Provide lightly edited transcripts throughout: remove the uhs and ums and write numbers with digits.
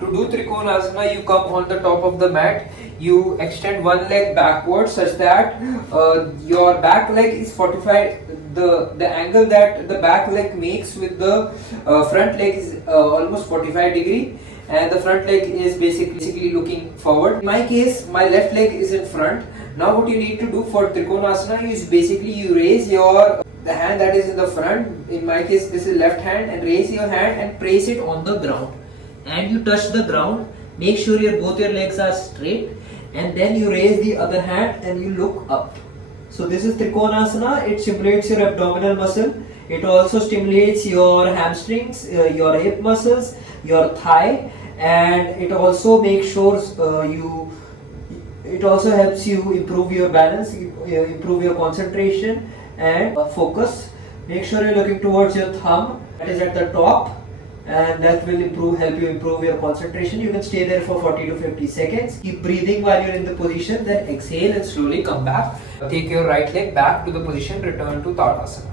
To do trikonasana, you come on the top of the mat. You extend one leg backwards such that your back leg is 45. The angle that the back leg makes with the front leg is almost 45 degree, and the front leg is basically looking forward. In my case, my left leg is in front. Now what you need to do for trikonasana is basically you raise the hand that is in the front. In my case, this is left hand, and raise your hand and place it on the ground, and you touch the ground. Make sure both your legs are straight, and then you raise the other hand and you look up. So this is trikonasana. It stimulates your abdominal muscle. It also stimulates your hamstrings, your hip muscles, your thigh, and it also makes sure it also helps you improve your balance, improve your concentration and focus. Make sure you're looking towards your thumb that is at the top, and that will help you improve your concentration. You can stay there for 40 to 50 seconds. Keep breathing while you're in the position, then exhale and slowly come back. Take your right leg back to the position, return to Tadasana.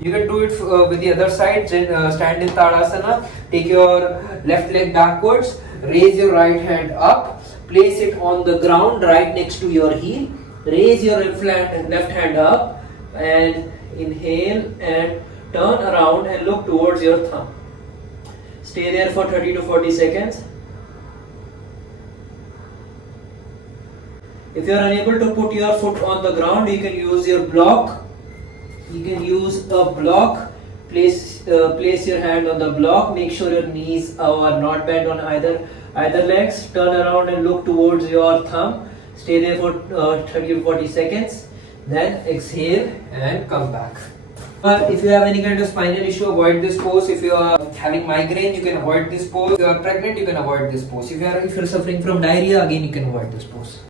You can do it with the other side. Stand in Tadasana, take your left leg backwards, raise your right hand up, place it on the ground right next to your heel, raise your left hand up, and inhale and turn around and look towards your thumb. Stay there for 30 to 40 seconds. If you are unable to put your foot on the ground, you can use your block. You can use a block. Place your hand on the block. Make sure your knees are not bent on either legs. Turn around and look towards your thumb. Stay there for 30 to 40 seconds. Then exhale and come back. If you have any kind of spinal issue, avoid this pose. If you are having migraine, you can avoid this pose. If you are pregnant, you can avoid this pose. If you are suffering from diarrhea, again you can avoid this pose.